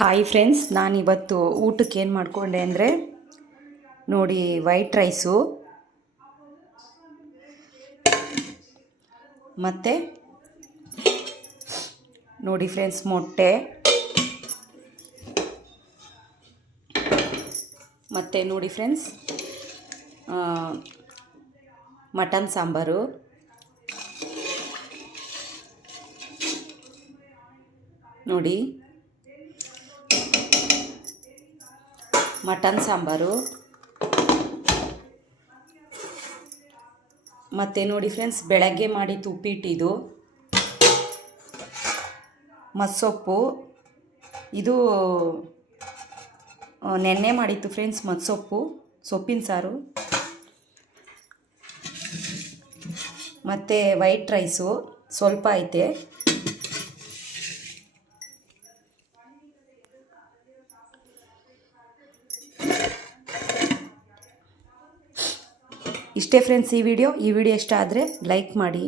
Hi friends, ನಾನಿವತ್ತು ಊಟಕ್ಕೆ ಏನು ಮಾಡಿಕೊಂಡೆ ಅಂದರೆ ನೋಡಿ, ವೈಟ್ ರೈಸು ಮತ್ತು ನೋಡಿ ಫ್ರೆಂಡ್ಸ್, ಮೊಟ್ಟೆ ಮತ್ತು ನೋಡಿ ಫ್ರೆಂಡ್ಸ್, ಮಟನ್ ಸಾಂಬಾರು, ನೋಡಿ ಮಟನ್ ಸಾಂಬಾರು, ಮತ್ತು ನೋಡಿ ಫ್ರೆಂಡ್ಸ್, ಬೆಳಗ್ಗೆ ಮಾಡಿದ್ದು ಉಪ್ಪಿಟ್ಟಿದು, ಮಸ್ಸೊಪ್ಪು, ಇದು ನೆನ್ನೆ ಮಾಡಿತ್ತು ಫ್ರೆಂಡ್ಸ್, ಮಸ್ಸೊಪ್ಪು ಸೊಪ್ಪಿನ ಸಾರು, ಮತ್ತು ವೈಟ್ ರೈಸು ಸ್ವಲ್ಪ ಐತೆ, ಇಷ್ಟೇ ಫ್ರೆಂಡ್ಸ್. ಈ ವಿಡಿಯೋ ಇಷ್ಟ ಆದರೆ ಲೈಕ್ ಮಾಡಿ.